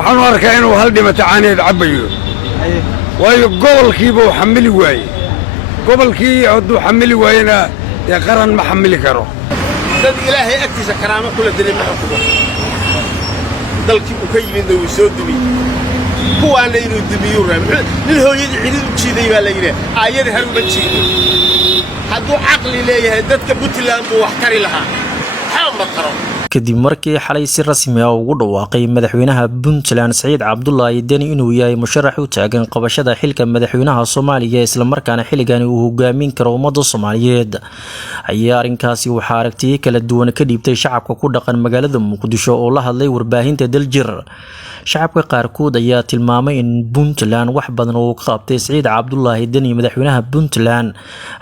waxaan u arkaa inuu hal dhimata caaneed cabbayo waayo gobolkiiba uu xamili waaye gobolkii hadduu xamili waayena dee qaran ma xamili karo dad ilaahay agtiisa karaamo kula dilay ma xukumo dalkii uu ka yimidna wuu soo dumiyey kuwaana inuu dumiyuu rabay nin hooyadii cidid u jiiday baa la yidhi aayadii har uma jiidin hadduu caqli leeyahay dadka puntland buu wax tari lahaa maxaa ma taro kadib markii xalay si rasmi ah ugu dhawaaqay madaxweynaha Puntland Saciid Cabdullaahi Deni inuu yahay musharax u taagan qabashada xilka madaxweynaha Soomaaliya isla markaana xilligan uu hogaamin karo ummadda Soomaaliyeed ayaa arrinkaasi waxa aragtiyay kala duwan ka dhiibtay shacabka ku dhaqan magaalada Muqdisho oo la hadlay warbaahinta Daljir shacabka qaarkood ayaa tilmaamay in Puntland wax badan oo ka qabtay Saciid Cabdullaahi Deni madaxweynaha Puntland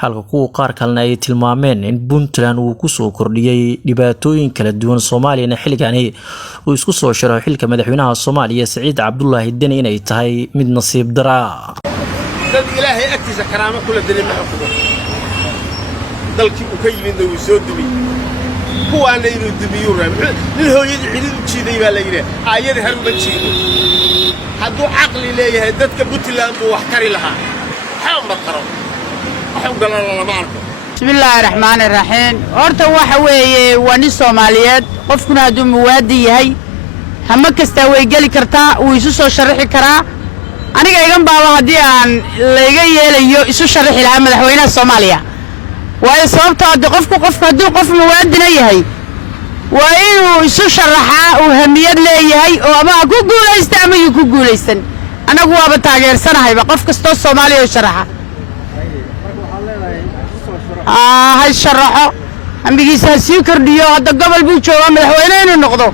halka kuwa qaar kalena ay tilmaameen in Puntland uu ku soo kordhiyay dhibaatooyin kala duwan Soomaaliya xilligani uu isku soo sharaxay xilka madaxweynaha Soomaaliya Saciid Cabdullaahi Deni inay tahay mid nasiib dara dad ilaahay agtiisa karaamo kula dilay ma xukumo dalkii uu ka yimidna wuu soo dumiyey kuwaana inuu dumiyuu rabay nin hooyadii cidid u jiiday baa la yidhi aayadii har uma jiidin hadduu caqli leeyahay dadka puntland buu wax tari lahaa maxaa ma taro wax u galana lama arko بسم الله الرحمن الرحيم horta waxa weeye waa nin Soomaaliyeed qofkuna haduu muwaadin yahay hama kasta way gali kartaa uu isu soo sharaxi karaa aniga igan baaba hadii aan laga yeelayo isu sharaxi lahaa madaxweynaha Soomaaliya waayo sababtoo qofku haduu qof muwaadin yahay waa inuu isu sharaxaa uu hamiyad leeyahay oo ama ku guuleysta ama ku guuleysan anagu waaba taageersanahay qof kasto Soomaaliya oo sharaxa هاي الشرحة هم بيجي كرديو هذا قبل بيجوا مدحوينين النقطة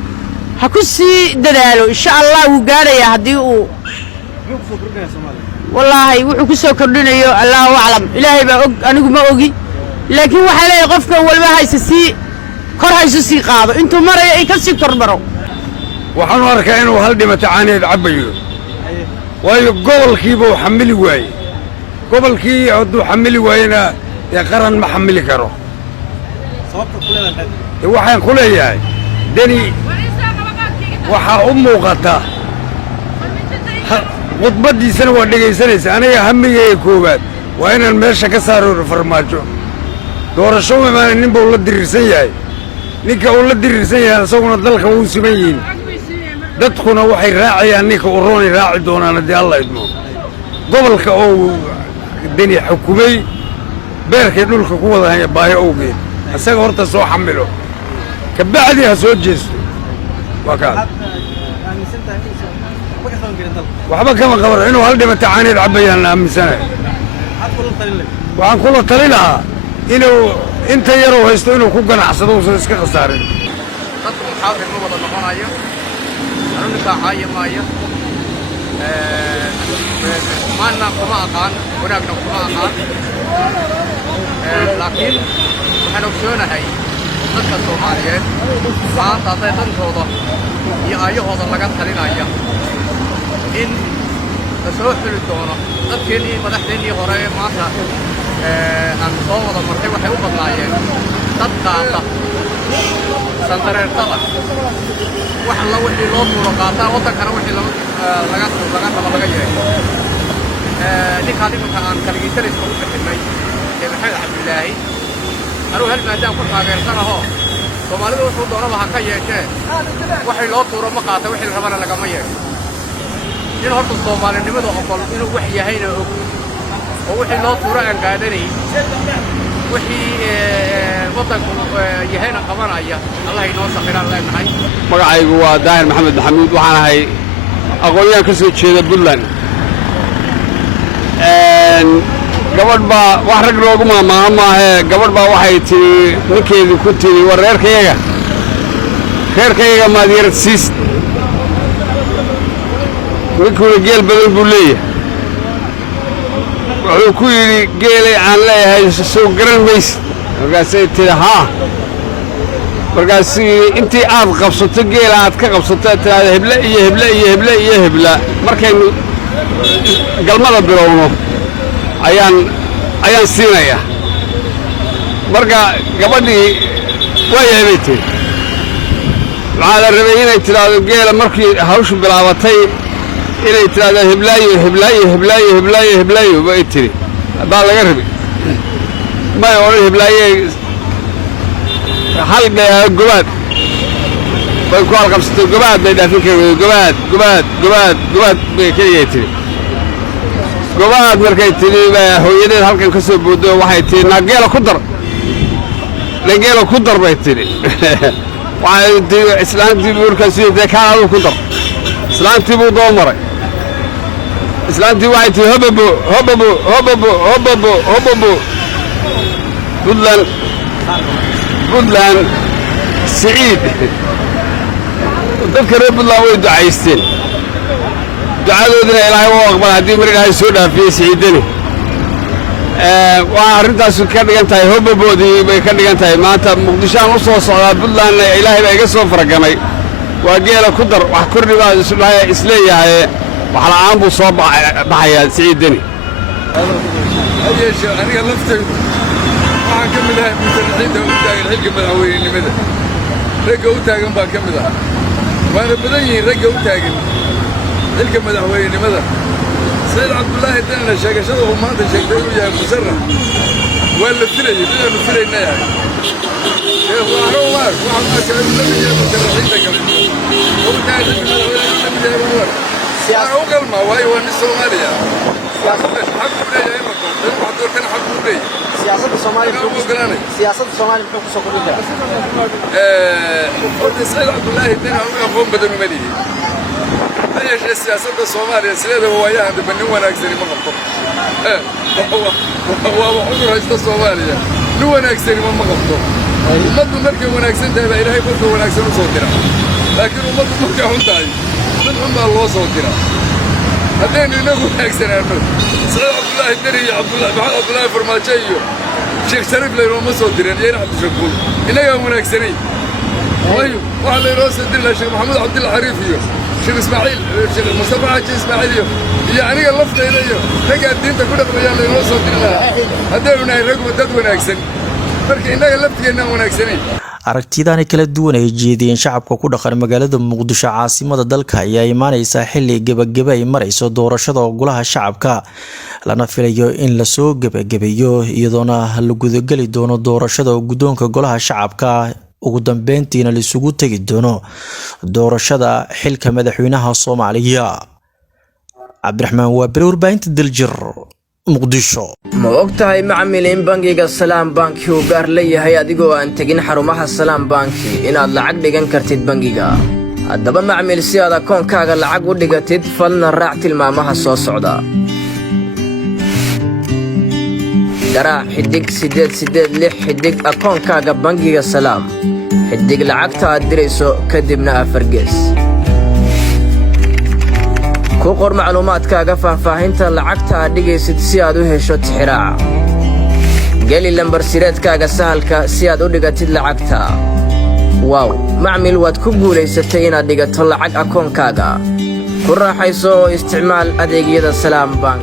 هكوسي دلالو إن شاء الله وقال يا هدي والله وحكوسي كرديو الله أعلم إلهي بأوج أنا ما أوجي لكن وحلا يقفك أول ما هيسسي كره هيسسي قاضي أنتم مرة يكسي كربرو waxaan u arkaa inuu hal dhimata caaneed cabbayo waayo gobolkiiba uu xamili waaye gobolkii hadduu xamili waayena dee qaran ma xamili karo waxaan ku leeyahay Deni waxaa u muuqata khudbadiisana waa dhegaysanaysa aniga hamigayga koowaad waa inaan meesha ka saaro farmaajo doorasho imaan nin buu la diriirsan yahay ninka uu la diriirsan yahay asaguna dalka wuu siman yihiin dadkuna waxay raacayaan ninka uu rooni raaci doonaan haddii alla idmo gobolka oo Deni xukumay beerkay dhulka ku wada haya baayo awgeed asaga horta soo xamilo ka bacdi ha soo jeesto waa ka waxba kama qabar inuu hal dhimata caaneed cabbayaan aaminsanay waxaan kula tali lahaa inuu inta yaroo haysto inuu ku ganacsado uusan iska khasaarin dadku muxaadar ma wada noqonayo anuunka caayimaya maana kuma aqaan wanaagna kuma aqaan laakiin waxaan ogsoonahay dadka Soomaaliyeed maanta hadday dantooda iyo aayahooda laga talinaya in la soo xuli doono dadkeennii madaxdeennii hore ee maanta aan soo wada martay waxay u badnaayeen dad qaata sandareertada wax alla wixii loo tuuro qaataa waddankana wixii laga rabo laga yeelo ninkaan iminka aan kaligiitariska u bixinay maxamed cabdillaahi anuu hal maadaam ku taageersanaho Soomaalidu wuxuu doonaba ha ka yeeshee waxay loo tuuro ma qaata wixii la rabana lagama yeesho in horta Soomaalinimadu aqoon inuu wax yahayna og oo wixii loo tuuro aan gaadhanay wixii waddanku yahayna qabanaya Allah inoo sakhiraan leenahay magacaygu waa Daahir Maxamed Maxamuud waxaan ahay aqoonyahan ka soo jeeda Puntland gabadh baa wax rag loogu maamaaha maahe gabadh baa waxay tiri ninkeedii ku tiri war reerkayaga maad yarad siis ninkuna geel badan buu leeyahay wuxuu ku yidhi geelay aan leeyahay soo garan maysid markaasay tiri haa markaas intii aad qabsato geela aad ka qabsato tiraada hebla iyo hebla iyo hebla iyo hebla markaynu galmada bilowno ayaan siinaya marka gabadhii waa yahay bay tiri waxaa la rabay inay tidhaahdo geela markii hawshu bilaabatay inay tidhaahdo heblaayo heblaayo heblaayo heblaayo heblaayo bay tiri baa laga rabay may odhan heblaaye hal dheeha gobaad bay ku halqabsatay gobaad bay dhaafin kari gobaad gobaad gobaad gobaad bay keligay tiri gobaad markay tiri baa hooyadeed halkan ka soo boodday oo waxay tiri naageela ku dar nageela ku dar bay tiri waxay tiri islaantii buu markaas dee kaan aduu ku dar islaantii buu doo maray islaantii waxay tiri hobabo hobabo hobabo hobabo hobabo buntland siciid dadka reer buntland way ducaysteen ducadoodina ilaahay u aqbal haddii mar ilaahay soo dhaafiyey siciidani waa arrintaasu ka dhigan tahay hobaboodii bay ka dhigan tahay maanta muqdishoaan u soo socdaa buntlandna ilaahay baa iga soo faragamay waa geela ku dar wax korni baa isleeyahay wax la'aan buu soo baxayaa siciidani aniga laftaydu waxaan ka mid ahay musharaxiinta u taagan xilka madaxweynenimada ragga u taagan baan ka mid ahaa waana badan yihiin ragga u taagan xilka madaxweynenimada saciid cabdullaahi danina sheegashada uu maanta sheegtay inuu yahay musharax waa la filayey midaanu filayna yahay sheekh waxro umar waxaan arkaa inuu la mid yahay musharaxiinta kale oo u taagan xilka madaxweynenimada la mid yahay umar waxaa u qalmaa waayo waa nin soomaaliya xaq u leeyahay in la doorto in wax doortana xaq u leeyahay siyaasadda Soomaaliya muxuu ku soo kordhin horta saciid cabdullaahi dani aan u aqoon badan uma lihi ha yeeshee siyaasadda soomaaliya sideedaba waayahan dambe nin wanaagsani ma qabto waaba cudur haysta soomaaliya nin wanaagsani ma qabto ummaddu markay wanaagsan tahay baa ilaahay qofka wanaagsan u soo dira laakiin ummaddu markay xun tahay mid xun baa loo soo dira haddaynu inagu wanaagsanaanno saciid cabdullaahi dani iyo maxamed cabdullaahi farmaajo iyo sheekh shariif laynooma soo direen iyo in cabdishakuur innagaan wanaagsanayn waayo waxaa laynoo soo diri lahaa sheekh maxamuud cabdilla xariif iyo sheekh ismaaciil sheekh mustafa xaaji ismaaciil iyo aniga laftayda iyo raggaan diinta ku dhaqmayaan laynoo soo diri lahaa haddaynu nahay ragba dad wanaagsan marka innaga laftigeennaan wanaagsanayn aragtiyadaani kala duwan ay jeediyeen shacabka ku dhaqan magaalada muqdisho caasimada dalka ayaa imaanaysa xilli gebagebe ay marayso doorashada golaha shacabka lana filayo in lasoo gebagabeeyo iyadoona la gudageli doono doorashada guddoonka golaha shacabka ugu dambeyntiina laisugu tegi doono doorashada xilka madaxweynaha Soomaaliya. Cabdiraxmaan waa bari warbaahinta Daljir muqdisho. ma ogtahay macmiil in bangiga Salaam Banki uu gaar leeyahay adigoo aan tagin xarumaha Salaam Banki inaad lacag dhigan kartid bangiga haddaba macmiil si aad akoonkaaga lacag u dhigatid falna raac tilmaamaha soo socda garaac xidig 886 xidig akoonkaaga bangiga Salaam xidig lacagta aad dirayso kadibna afar gees ku qor macluumaadkaaga faahfaahinta lacagta aad dhigaysid si aad u hesho tixiraaca geli lambar sireedkaaga sahalka si aad u dhigatid lacagta wow macmiil waad ku guulaysatay inaad dhigato lacag akoonkaaga ku raaxayso oo isticmaal adeegyada Salaam Bank